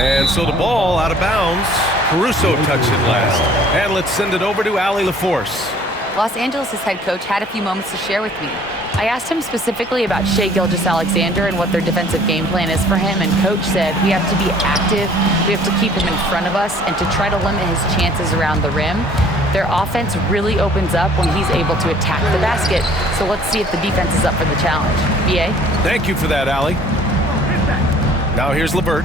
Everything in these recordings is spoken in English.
And so the ball out of bounds. Caruso touched it last. And let's send it over to Allie LaForce. Los Angeles' head coach had a few moments to share with me. I asked him specifically about Shai Gilgeous-Alexander and what their defensive game plan is for him, and Coach said we have to be active, we have to keep him in front of us, and to try to limit his chances around the rim. Their offense really opens up when he's able to attack the basket, so let's see if the defense is up for the challenge. B.A.? Thank you for that, Allie. Now here's LeVert.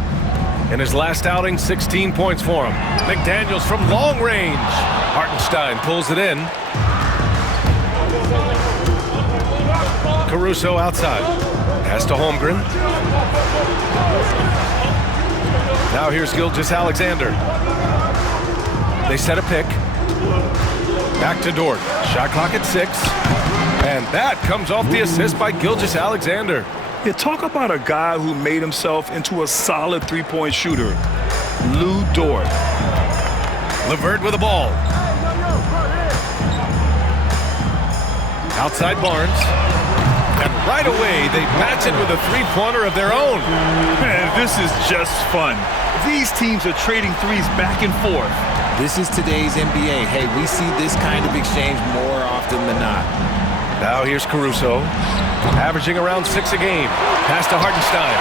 In his last outing, 16 points for him. McDaniels from long range. Hartenstein pulls it in. Caruso outside. Pass to Holmgren. Now here's Gilgeous-Alexander. They set a pick. Back to Dort. Shot clock at 6. And that comes off the assist by Gilgeous-Alexander. Yeah, talk about a guy who made himself into a solid three-point shooter. Lu Dort. LeVert with the ball. Outside Barnes. And right away, they match it with a three-pointer of their own. Man, this is just fun. These teams are trading threes back and forth. This is today's NBA. Hey, we see this kind of exchange more often than not. Now here's Caruso, averaging around 6 a game. Pass to Hartenstein.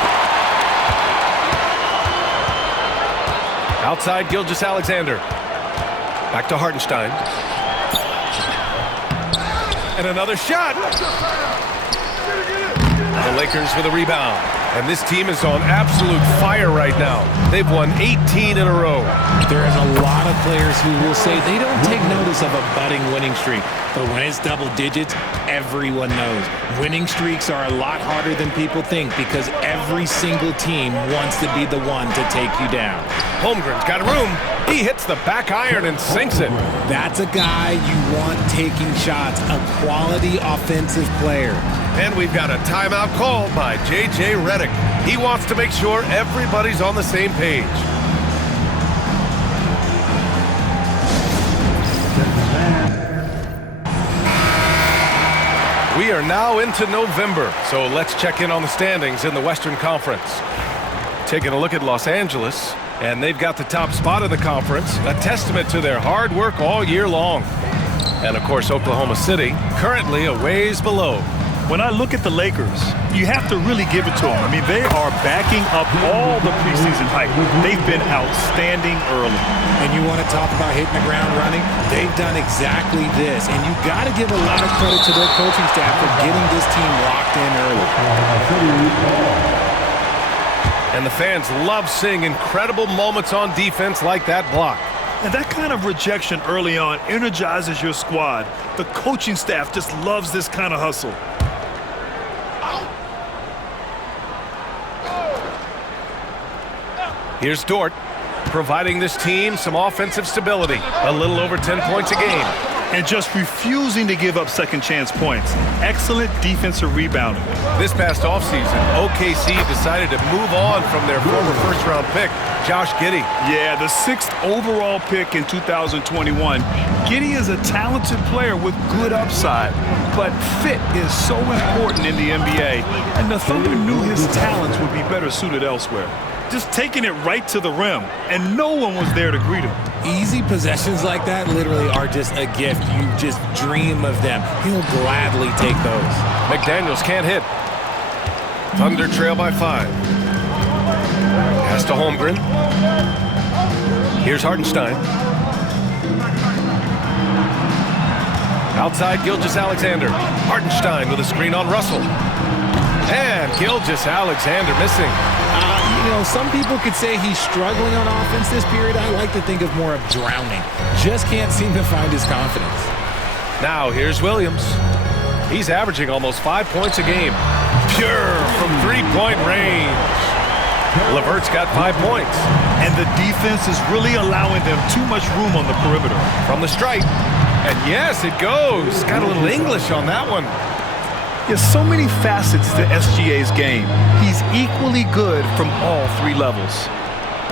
Outside Gilgeous-Alexander. Back to Hartenstein. And another shot. The Lakers with a rebound. And this team is on absolute fire right now. They've won 18 in a row. There's a lot of players who will say they don't take notice of a budding winning streak. But when it's double digits, everyone knows. Winning streaks are a lot harder than people think because every single team wants to be the one to take you down. Holmgren's got room. He hits the back iron and sinks it. That's a guy you want taking shots, a quality offensive player. And we've got a timeout called by J.J. Redick. He wants to make sure everybody's on the same page. We are now into November, so let's check in on the standings in the Western Conference. Taking a look at Los Angeles, and they've got the top spot in the conference, a testament to their hard work all year long. And, of course, Oklahoma City, currently a ways below. When I look at the Lakers, you have to really give it to them. I mean, they are backing up all the preseason hype. They've been outstanding early. And you want to talk about hitting the ground running? They've done exactly this. And you got to give a lot of credit to their coaching staff for getting this team locked in early. And the fans love seeing incredible moments on defense like that block. And that kind of rejection early on energizes your squad. The coaching staff just loves this kind of hustle. Here's Dort, providing this team some offensive stability. A little over 10 points a game. And just refusing to give up second chance points. Excellent defensive rebounding. This past offseason, OKC decided to move on from their former first-round pick, Josh Giddey. Yeah, the 6th overall pick in 2021. Giddey is a talented player with good upside, but fit is so important in the NBA, and the Thunder knew his talents would be better suited elsewhere. Just taking it right to the rim, and no one was there to greet him. Easy possessions like that literally are just a gift. You just dream of them. He'll gladly take those. McDaniels can't hit. Thunder trail by 5. Pass to Holmgren. Here's Hartenstein. Outside Gilgeous-Alexander. Hartenstein with a screen on Russell. And Gilgeous-Alexander missing. You know, some people could say he's struggling on offense this period. I like to think of more of drowning. Just can't seem to find his confidence. Now here's Williams. He's averaging almost 5 points a game. Pure from three-point range. LeVert's got 5 points. And the defense is really allowing them too much room on the perimeter. From the stripe. And yes, it goes. Got a little English on that one. There's so many facets to SGA's game. He's equally good from all 3 levels.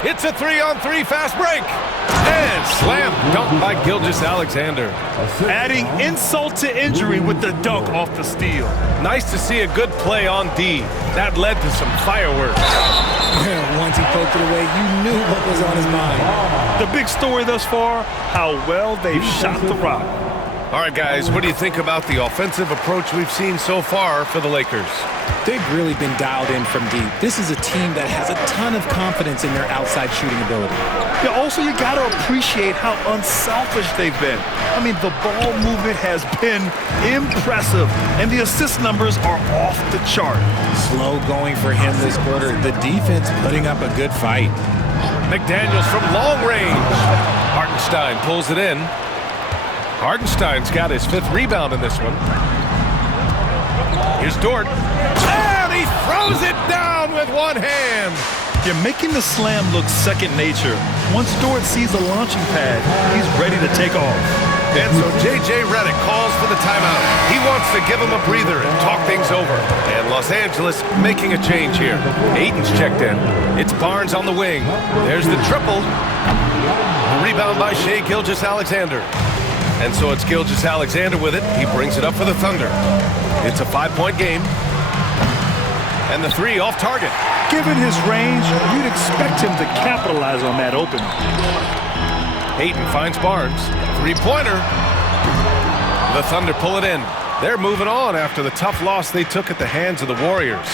It's a 3-on-3 fast break. And slam dunk by Gilgeous-Alexander. Adding insult to injury with the dunk off the steal. Nice to see a good play on D. That led to some fireworks. One once he poked it away, you knew what was on his mind. The big story thus far, how well they've shot the rock. All right, guys, what do you think about the offensive approach we've seen so far for the Lakers? They've really been dialed in from deep. This is a team that has a ton of confidence in their outside shooting ability. Yeah, also, you got to appreciate how unselfish they've been. I mean, the ball movement has been impressive, and the assist numbers are off the chart. Slow going for him this quarter. The defense putting up a good fight. McDaniels from long range. Hartenstein pulls it in. Hartenstein's got his 5th rebound in this one. Here's Dort. And he throws it down with one hand. You're making the slam look second nature. Once Dort sees the launching pad, he's ready to take off. And so J.J. Redick calls for the timeout. He wants to give him a breather and talk things over. And Los Angeles making a change here. Ayton's checked in. It's Barnes on the wing. There's the triple. Rebound by Shai Gilgeous-Alexander. And so it's Gilgeous-Alexander with it. He brings it up for the Thunder. It's a 5-point game. And the 3 off target. Given his range, you'd expect him to capitalize on that opening. Ayton finds Barnes. 3-pointer. The Thunder pull it in. They're moving on after the tough loss they took at the hands of the Warriors.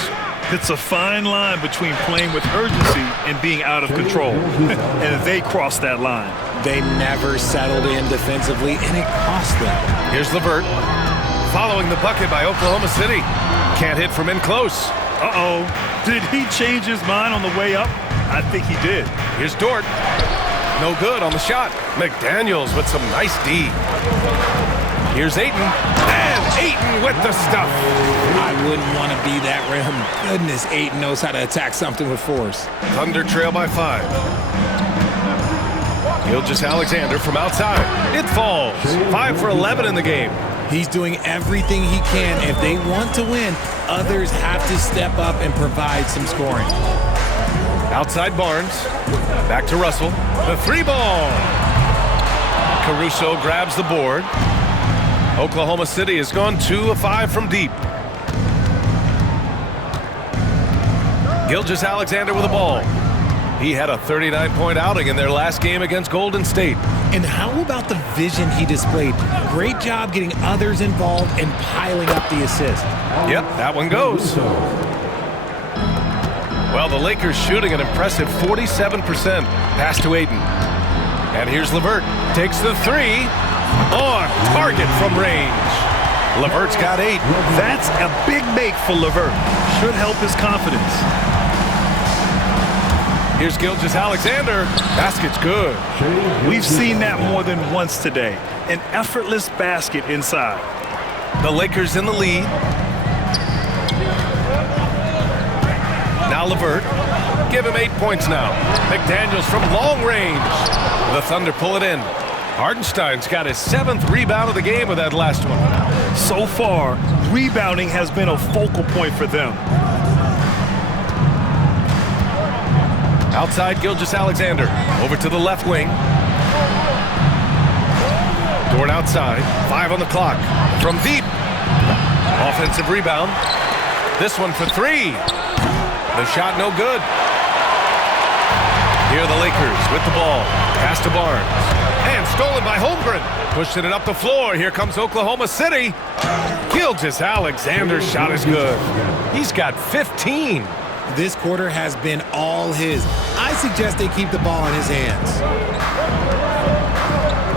It's a fine line between playing with urgency and being out of control. And they crossed that line. They never settled in defensively, and it cost them. Here's LeVert. Following the bucket by Oklahoma City. Can't hit from in close. Uh-oh. Did he change his mind on the way up? I think he did. Here's Dort. No good on the shot. McDaniels with some nice D. Here's Ayton. And Ayton with the stuff. I wouldn't want to be that rim. Goodness, Ayton knows how to attack something with force. Thunder trail by 5. Gilgeous-Alexander from outside. It falls. 5 for 11 in the game. He's doing everything he can. If they want to win, others have to step up and provide some scoring. Outside Barnes. Back to Russell. The 3-ball. Caruso grabs the board. Oklahoma City has gone 2 of 5 from deep. Gilgeous-Alexander with the ball. He had a 39-point outing in their last game against Golden State. And how about the vision he displayed? Great job getting others involved and piling up the assist. Yep, that one goes. Well, the Lakers shooting an impressive 47%. Pass to Ayton. And here's LeVert. Takes the 3. On target from range. LeVert's got 8. That's a big make for LeVert. Should help his confidence. Here's Gilgeous-Alexander. Basket's good. We've seen that more than once today. An effortless basket inside. The Lakers in the lead. Now LeVert. Give him 8 points now. McDaniels from long range. The Thunder pull it in. Hartenstein's got his 7th rebound of the game with that last one. So far, rebounding has been a focal point for them. Outside Gilgeous-Alexander. Over to the left wing. Dort outside. 5 on the clock. From deep. Offensive rebound. This one for 3. The shot no good. Here are the Lakers with the ball. Pass to Barnes. And stolen by Holmgren. Pushing it up the floor. Here comes Oklahoma City. Gilgeous-Alexander's shot is good. He's got 15. This quarter has been all his. I suggest they keep the ball in his hands.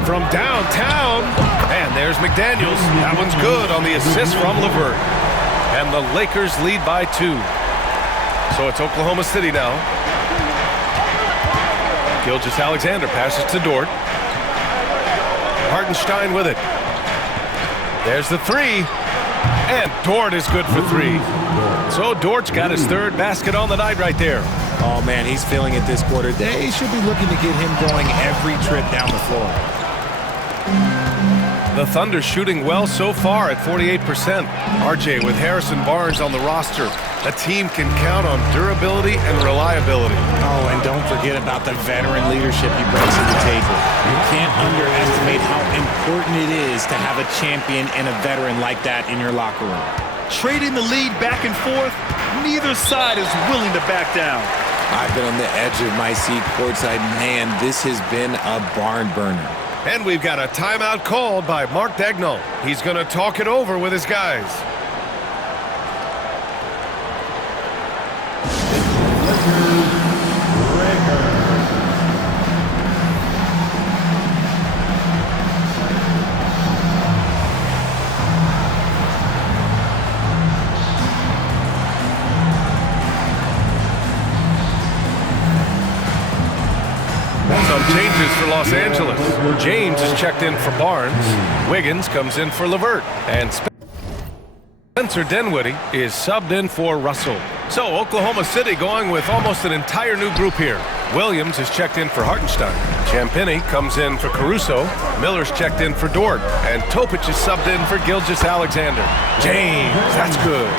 From downtown. And there's McDaniels. That one's good on the assist from LeVert. And the Lakers lead by 2. So it's Oklahoma City now. Gilgeous-Alexander passes to Dort. Hartenstein with it. There's the 3. And Dort is good for 3. So Dort's got his 3rd basket on the night right there. Oh, man, he's feeling it this quarter. They should be looking to get him going every trip down the floor. The Thunder shooting well so far at 48%. RJ with Harrison Barnes on the roster. A team can count on durability and reliability. Oh, and don't forget about the veteran leadership he brings to the table. You can't underestimate how important it is to have a champion and a veteran like that in your locker room. Trading the lead back and forth, neither side is willing to back down. I've been on the edge of my seat courtside. Man, this has been a barn burner. And we've got a timeout called by Mark Daigneault. He's going to talk it over with his guys. Some changes for Los Angeles. James is checked in for Barnes. Wiggins comes in for LeVert. And Spencer Dinwiddie is subbed in for Russell. So Oklahoma City going with almost an entire new group here. Williams is checked in for Hartenstein. Champagnie comes in for Caruso. Miller's checked in for Dort. And Topic is subbed in for Gilgeous-Alexander. James, that's good.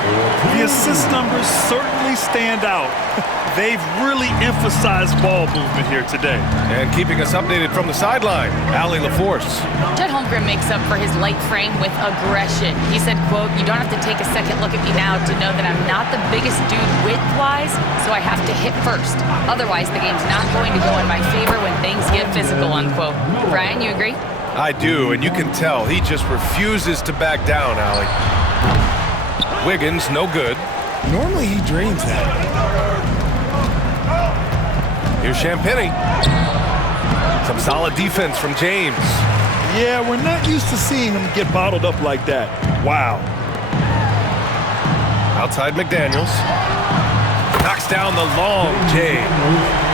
The assist numbers certainly stand out. They've really emphasized ball movement here today. And keeping us updated from the sideline, Allie LaForce. Chet Holmgren makes up for his light frame with aggression. He said, quote, "You don't have to take a second look at me now to know that I'm not the biggest dude width-wise, so I have to hit first. Otherwise, the game's not going to go in my favor when things get physical," unquote. Brian, you agree? I do, and you can tell he just refuses to back down, Allie. Wiggins, no good. Normally he drains that. Here's Champagnie. Some solid defense from James. Yeah, we're not used to seeing him get bottled up like that. Wow. Outside McDaniels. Knocks down the long J.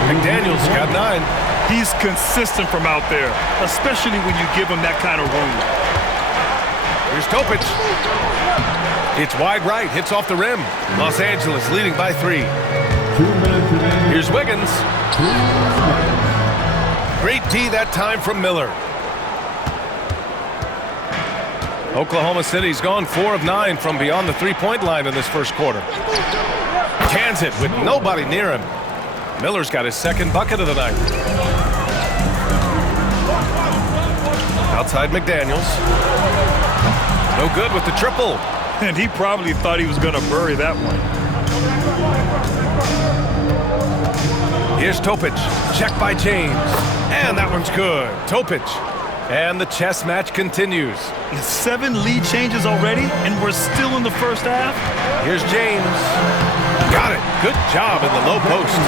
McDaniels got 9. He's consistent from out there, especially when you give him that kind of room. Here's Topic. It's wide right, hits off the rim. Los Angeles leading by 3. Here's Wiggins. Great D that time from Miller. Oklahoma City's gone 4 of 9 from beyond the three-point line in this first quarter. Cans it with nobody near him. Miller's got his second bucket of the night. Outside McDaniels. No good with the triple. And he probably thought he was going to bury that one. Here's Topic. Check by James. And that one's good. Topic. And the chess match continues. 7 lead changes already, and we're still in the first half. Here's James. Got it. Good job in the low post.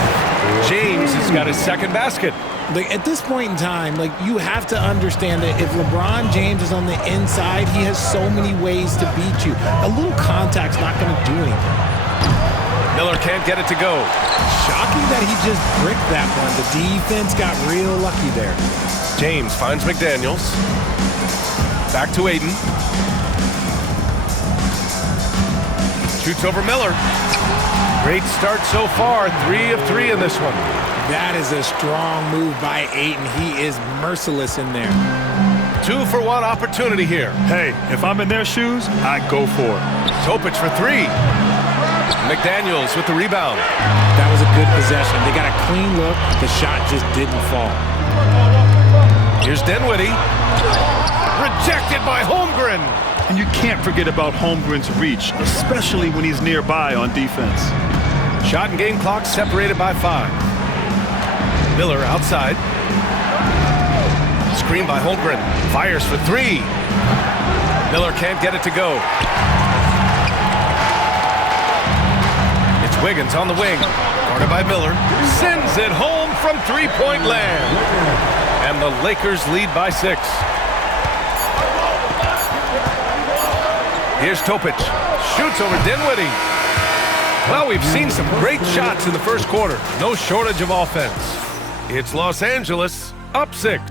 James has got his second basket. Like, at this point in time, like, you have to understand that if LeBron James is on the inside, he has so many ways to beat you. A little contact's not going to do anything. Miller can't get it to go. Shocking that he just bricked that one. The defense got real lucky there. James finds McDaniels. Back to Ayton. Shoots over Miller. Great start so far. 3 of 3 in this one. That is a strong move by Ayton. He is merciless in there. 2 for 1 opportunity here. Hey, if I'm in their shoes, I'd go for it. Topic for 3. McDaniels with the rebound. That was a good possession. They got a clean look. The shot just didn't fall. Here's Dinwiddie. Rejected by Holmgren. And you can't forget about Holmgren's reach, especially when he's nearby on defense. Shot and game clock separated by 5. Miller outside. Screen by Holmgren. Fires for 3. Miller can't get it to go. It's Wiggins on the wing. Guarded by Miller. Sends it home from three-point land. And the Lakers lead by 6. Here's Topic. Shoots over Dinwiddie. Well, we've seen some great shots in the first quarter. No shortage of offense. It's Los Angeles up 6.